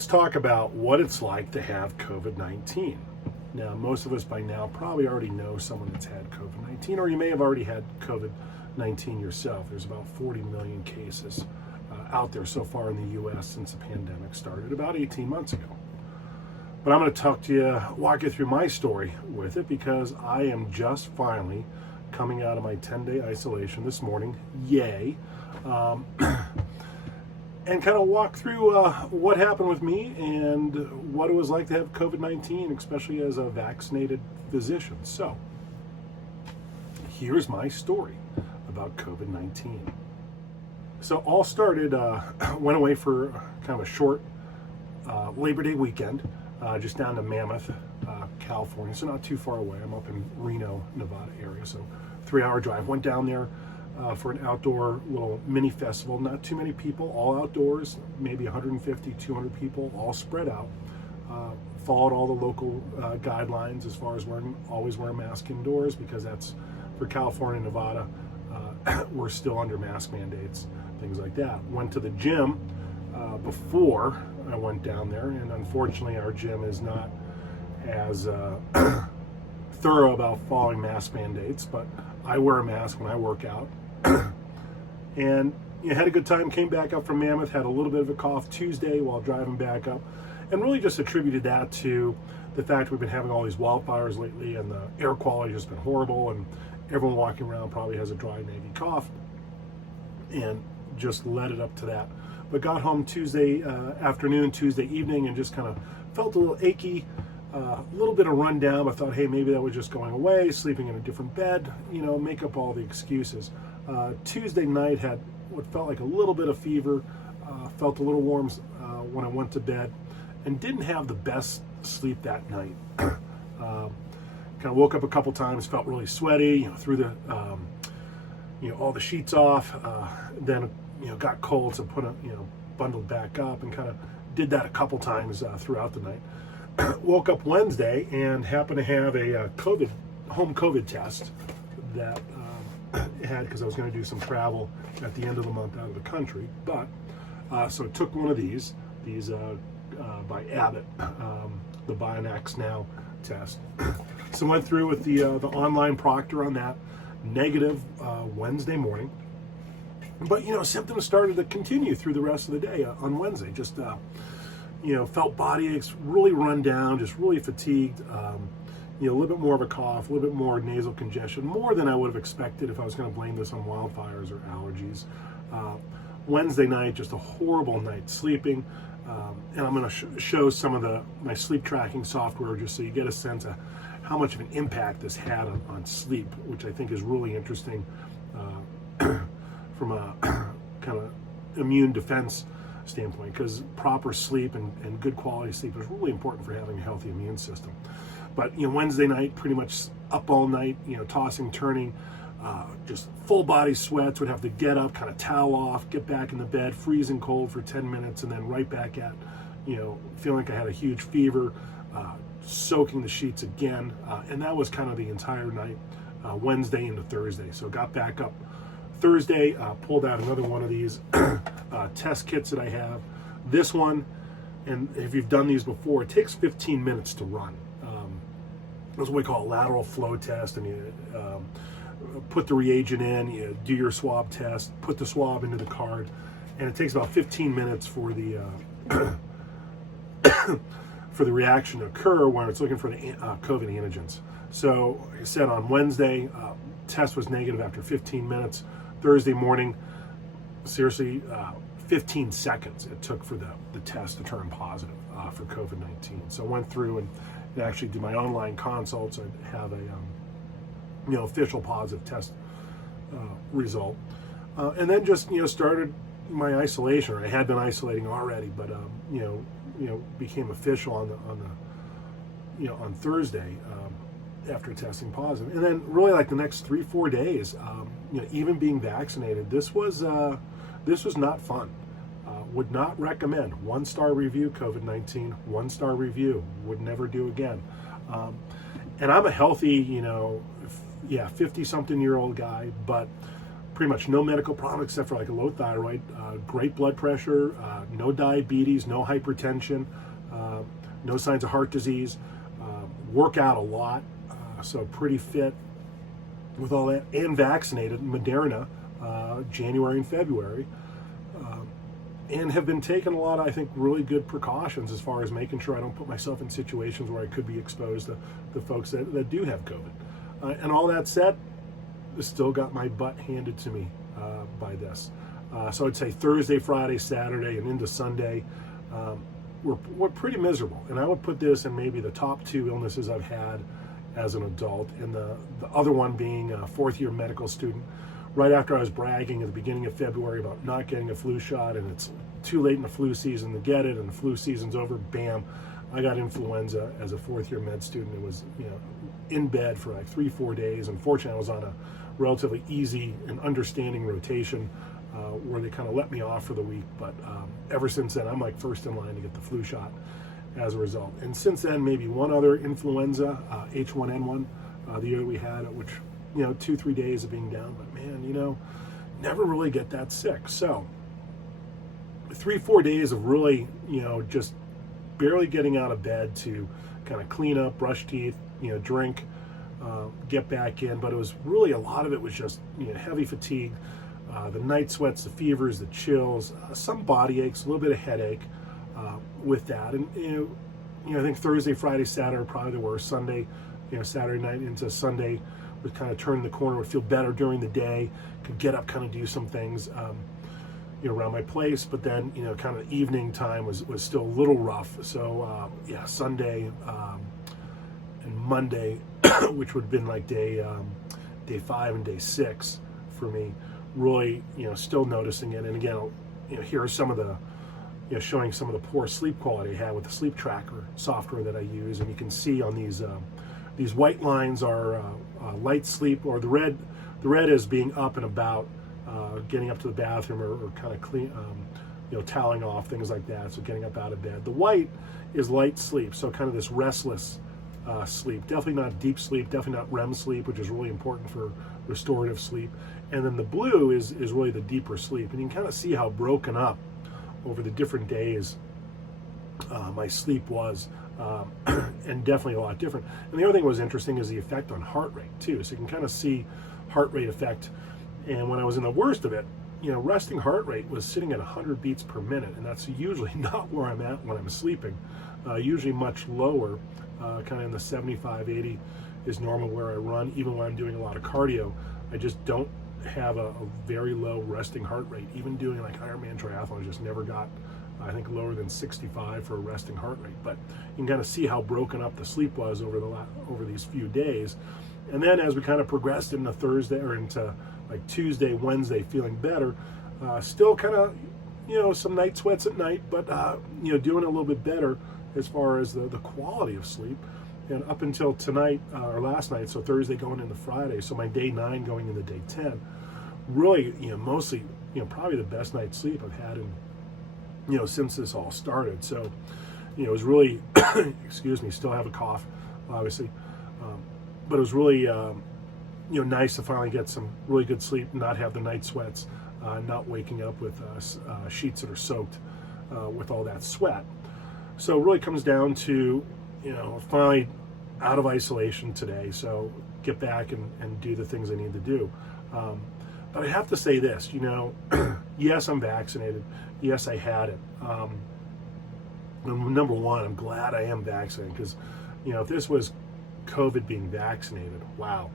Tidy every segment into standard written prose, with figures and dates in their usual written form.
Let's talk about what it's like to have COVID-19. Now, most of us by now probably already know someone that's had COVID-19, or you may have already had COVID-19 yourself. There's about 40 million cases out there so far in the U.S. since the pandemic started about 18 months ago. But I'm going to talk to you, walk you through my story with it, because I am just finally coming out of my 10-day isolation this morning. Yay. And kind of walk through what happened with me and what it was like to have COVID-19, especially as a vaccinated physician. So, here's my story about COVID-19. So, all started, went away for kind of a short Labor Day weekend, just down to Mammoth, California, so not too far away. I'm up in Reno, Nevada area, so 3-hour drive. Went down there for an outdoor little mini festival. Not too many people, all outdoors, maybe 150, 200 people, all spread out. Followed all the local guidelines as far as always wear a mask indoors, because that's for California, Nevada. We're still under mask mandates, things like that. Went to the gym before I went down there, and unfortunately our gym is not as thorough about following mask mandates, but I wear a mask when I work out. And had a good time, came back up from Mammoth, had a little bit of a cough Tuesday while driving back up, and really just attributed that to the fact we've been having all these wildfires lately, and the air quality has been horrible, and everyone walking around probably has a dry, naggy cough, and just led it up to that. But got home Tuesday afternoon, Tuesday evening, and just kind of felt a little achy, a little bit of rundown. I thought, hey, maybe that was just going away, sleeping in a different bed, make up all the excuses. Tuesday night had what felt like a little bit of fever, felt a little warm when I went to bed, and didn't have the best sleep that night. Kind of woke up a couple times, felt really sweaty, threw the all the sheets off, then got cold, so put bundled back up, and kind of did that a couple times throughout the night. Woke up Wednesday and happened to have a home COVID test that had, because I was going to do some travel at the end of the month out of the country. But so I took one of these by Abbott, the Bionax Now test. So went through with the online proctor on that, negative Wednesday morning. But symptoms started to continue through the rest of the day on Wednesday. Just felt body aches, really run down, just really fatigued. A little bit more of a cough, a little bit more nasal congestion, more than I would have expected if I was going to blame this on wildfires or allergies. Wednesday night, just a horrible night sleeping. And I'm going to show some of my sleep tracking software, just so you get a sense of how much of an impact this had on sleep, which I think is really interesting from a kind of immune defense standpoint, because proper sleep and good quality sleep is really important for having a healthy immune system. But Wednesday night, pretty much up all night, tossing, turning, just full body sweats, would have to get up, kind of towel off, get back in the bed, freezing cold for 10 minutes, and then right back at, feeling like I had a huge fever, soaking the sheets again. And that was kind of the entire night, Wednesday into Thursday. So got back up Thursday, pulled out another one of these test kits that I have. This one, and if you've done these before, it takes 15 minutes to run. That's what we call a lateral flow test, and you put the reagent in, you do your swab test, put the swab into the card, and it takes about 15 minutes for the for the reaction to occur when it's looking for the COVID antigens. So, like I said, on Wednesday, test was negative after 15 minutes. Thursday morning, seriously, 15 seconds it took for the test to turn positive for COVID-19. So I went through and actually do my online consults. I have a official positive test result, and then just started my isolation. Or I had been isolating already, but became official on Thursday after testing positive. And then really like the next 3-4 days, even being vaccinated, this was not fun. Would not recommend. 1-star review, COVID-19, 1-star review, would never do again. And I'm a healthy, 50-something-year-old guy, but pretty much no medical problem except for like a low thyroid, great blood pressure, no diabetes, no hypertension, no signs of heart disease, work out a lot, so pretty fit with all that, and vaccinated, Moderna, January and February, and have been taking a lot of, I think, really good precautions as far as making sure I don't put myself in situations where I could be exposed to the folks that do have COVID. And all that said, still got my butt handed to me by this. So I'd say Thursday, Friday, Saturday, and into Sunday, we're pretty miserable. And I would put this in maybe the top 2 illnesses I've had as an adult, and the other one being a 4th-year medical student. Right after I was bragging at the beginning of February about not getting a flu shot, and it's too late in the flu season to get it, and the flu season's over, bam, I got influenza as a 4th-year med student. It was, in bed for like 3-4 days. Unfortunately, I was on a relatively easy and understanding rotation where they kind of let me off for the week. But ever since then, I'm like first in line to get the flu shot as a result. And since then, maybe one other influenza, H1N1, the year we had it, which, 2-3 days of being down. But man, never really get that sick. So 3-4 days of really, just barely getting out of bed to kind of clean up, brush teeth, drink, get back in. But it was really, a lot of it was just heavy fatigue, the night sweats, the fevers, the chills, some body aches, a little bit of headache with that. And I think Thursday, Friday, Saturday are probably the worst. Sunday, Saturday night into Sunday would kind of turn the corner, would feel better during the day, could get up, kind of do some things around my place. But then kind of the evening time was still a little rough. So Sunday and Monday, which would have been like day 5 and day 6 for me, really still noticing it. And again, here are some of the showing some of the poor sleep quality I had with the sleep tracker software that I use. And you can see on these white lines are light sleep, or the red is being up and about, getting up to the bathroom or kind of clean, toweling off, things like that. So getting up out of bed. The white is light sleep, so kind of this restless sleep. Definitely not deep sleep, definitely not REM sleep, which is really important for restorative sleep. And then the blue is really the deeper sleep. And you can kind of see how broken up over the different days my sleep was, and definitely a lot different. And the other thing that was interesting is the effect on heart rate too. So you can kind of see heart rate effect. And when I was in the worst of it, resting heart rate was sitting at 100 beats per minute, and that's usually not where I'm at when I'm sleeping. Usually much lower, kind of in the 75, 80 is normal where I run. Even when I'm doing a lot of cardio, I just don't have a very low resting heart rate. Even doing like Ironman triathlon, I just never got, I think, lower than 65 for a resting heart rate. But you can kind of see how broken up the sleep was over these few days. And then as we kind of progressed into Thursday or into like Tuesday, Wednesday, feeling better, still kind of, some night sweats at night, but, doing a little bit better as far as the quality of sleep. And up until tonight, or last night, so Thursday going into Friday, so my day 9 going into day 10, really, mostly, probably the best night's sleep I've had in, since this all started. So, it was really, excuse me, still have a cough, obviously, but it was really, nice to finally get some really good sleep, not have the night sweats, not waking up with sheets that are soaked with all that sweat. So it really comes down to, finally out of isolation today, so get back and do the things I need to do. But I have to say this, yes, I'm vaccinated. Yes, I had it. Number one, I'm glad I am vaccinated, because, if this was COVID being vaccinated, wow.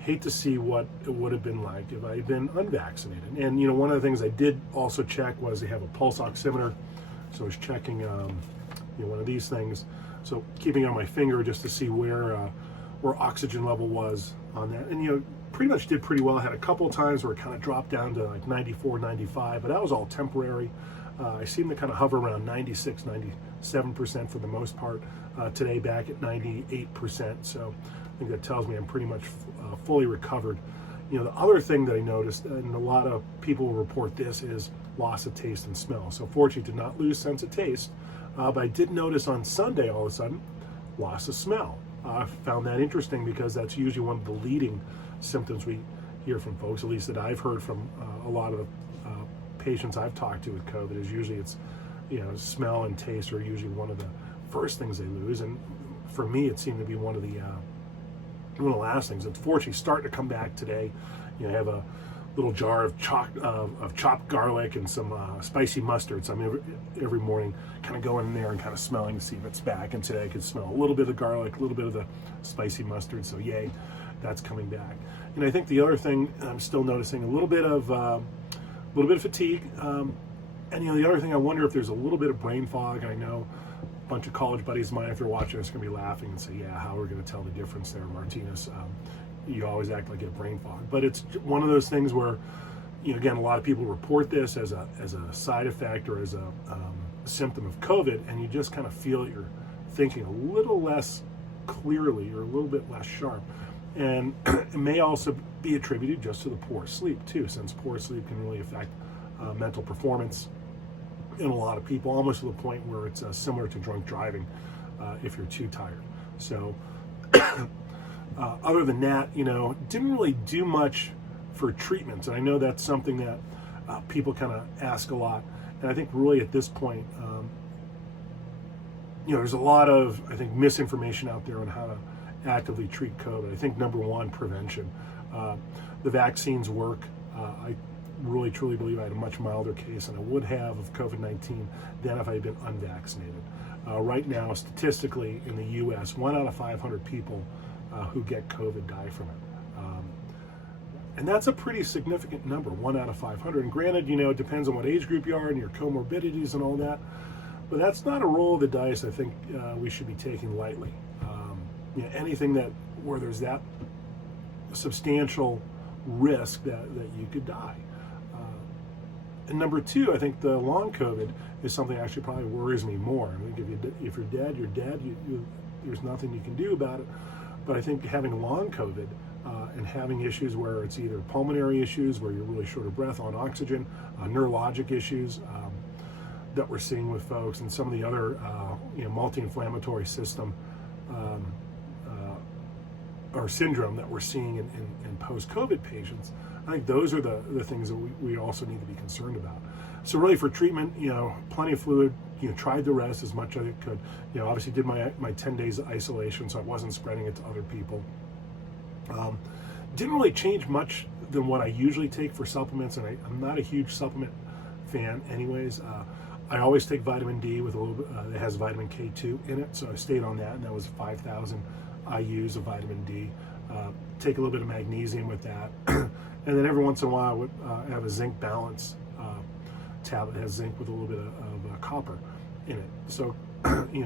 Hate to see what it would have been like if I had been unvaccinated. And, one of the things I did also check was they have a pulse oximeter. So I was checking, one of these things. So keeping it on my finger just to see where oxygen level was on that. And, pretty much did pretty well. I had a couple of times where it kind of dropped down to like 94, 95, but that was all temporary. I seem to kind of hover around 96, 97% for the most part. Today back at 98%. So I think that tells me I'm pretty much fully recovered. The other thing that I noticed, and a lot of people report this, is loss of taste and smell. So fortunately, did not lose sense of taste, but I did notice on Sunday all of a sudden loss of smell. I found that interesting because that's usually one of the leading symptoms we hear from folks, at least that I've heard from a lot of the patients I've talked to with COVID, is usually it's, smell and taste are usually one of the first things they lose. And for me, it seemed to be one of the last things. It's fortunately starting to come back today. I have a little jar of chopped garlic and some spicy mustard. So I'm every morning kind of going in there and kind of smelling to see if it's back. And today I could smell a little bit of the garlic, a little bit of the spicy mustard. So yay, that's coming back. And I think the other thing I'm still noticing a little bit of fatigue. And the other thing, I wonder if there's a little bit of brain fog. I know a bunch of college buddies of mine, if they're watching, it's going to be laughing and say, "Yeah, how are we going to tell the difference there, Martinez? You always act like you have brain fog." But it's one of those things where, again, a lot of people report this as a side effect or as a symptom of COVID, and you just kind of feel that you're thinking a little less clearly or a little bit less sharp. And it may also be attributed just to the poor sleep too, since poor sleep can really affect mental performance in a lot of people, almost to the point where it's similar to drunk driving if you're too tired. So other than that, didn't really do much for treatments. And I know that's something that people kind of ask a lot. And I think really at this point, there's a lot of, I think, misinformation out there on how to actively treat COVID. I think number one, prevention. The vaccines work. I really truly believe I had a much milder case than I would have of COVID-19 than if I had been unvaccinated. Right now, statistically in the US, 1 out of 500 people who get COVID die from it. And that's a pretty significant number, 1 out of 500. And granted, it depends on what age group you are and your comorbidities and all that, but that's not a roll of the dice I think we should be taking lightly. Anything where there's that substantial risk that you could die. And number two, I think the long COVID is something that actually probably worries me more. I think if you're dead, you're dead. There's nothing you can do about it. But I think having long COVID and having issues where it's either pulmonary issues, where you're really short of breath on oxygen, neurologic issues that we're seeing with folks, and some of the other multi-inflammatory system or syndrome that we're seeing in post-COVID patients, I think those are the things that we also need to be concerned about. So really for treatment, plenty of fluid, tried to rest as much as I could. Obviously did my 10 days of isolation, so I wasn't spreading it to other people. Didn't really change much than what I usually take for supplements, and I'm not a huge supplement fan anyways. I always take vitamin D with a little bit, it has vitamin K2 in it, so I stayed on that, and that was 5,000 IUs of vitamin D. Take a little bit of magnesium with that. And then every once in a while I would have a zinc balance tablet that has zinc with a little bit of copper in it. So,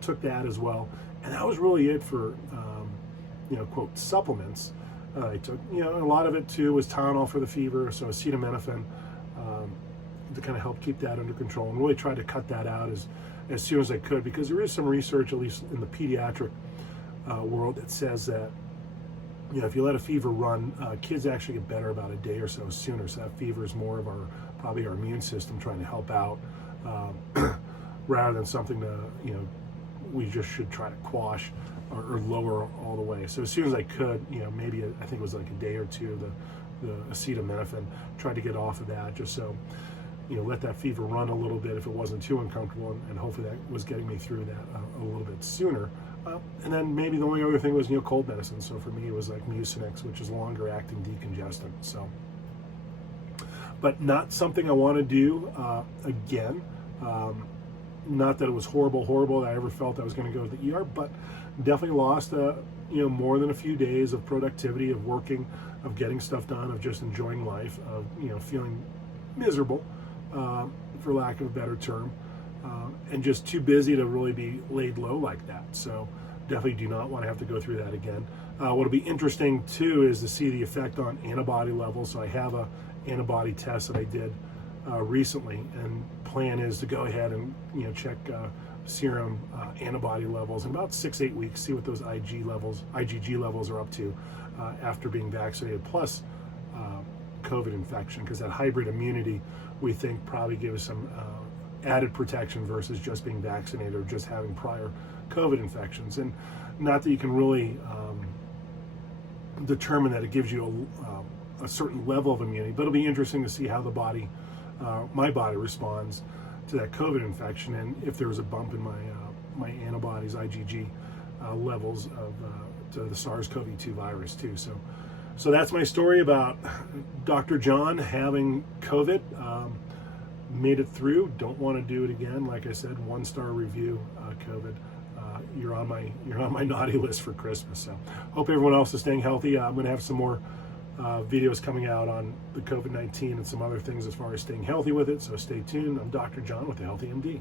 took that as well. And that was really it for, quote, supplements. I took, a lot of it too was Tylenol for the fever, so acetaminophen to kind of help keep that under control, and really tried to cut that out as soon as I could, because there is some research, at least in the pediatric world, that says that if you let a fever run, kids actually get better about a day or so sooner. So that fever is more of probably our immune system trying to help out, rather than something we just should try to quash or lower all the way. So as soon as I could, maybe I think it was like a day or two, the acetaminophen, tried to get off of that just so, let that fever run a little bit if it wasn't too uncomfortable, and hopefully that was getting me through that a little bit sooner. And then maybe the only other thing was, cold medicine. So for me, it was like Mucinex, which is longer acting decongestant. So, but not something I want to do again. Not that it was horrible that I ever felt I was going to go to the ER, but definitely lost, more than a few days of productivity, of working, of getting stuff done, of just enjoying life, of, feeling miserable, for lack of a better term. And just too busy to really be laid low like that. So definitely do not want to have to go through that again. What'll be interesting too is to see the effect on antibody levels. So I have a antibody test that I did recently, and plan is to go ahead and check serum antibody levels in about 6-8 weeks, see what those IgG levels are up to after being vaccinated, plus COVID infection, because that hybrid immunity we think probably gives some added protection versus just being vaccinated or just having prior COVID infections. And not that you can really determine that it gives you a certain level of immunity, but it'll be interesting to see how the body, my body responds to that COVID infection, and if there was a bump in my antibodies, IgG levels of to the SARS-CoV-2 virus too. So that's my story about Dr. John having COVID. Made it through. Don't want to do it again. Like I said, 1-star review. COVID. You're on my naughty list for Christmas. So hope everyone else is staying healthy. I'm going to have some more videos coming out on the COVID-19 and some other things as far as staying healthy with it. So stay tuned. I'm Dr. John with the Healthy MD.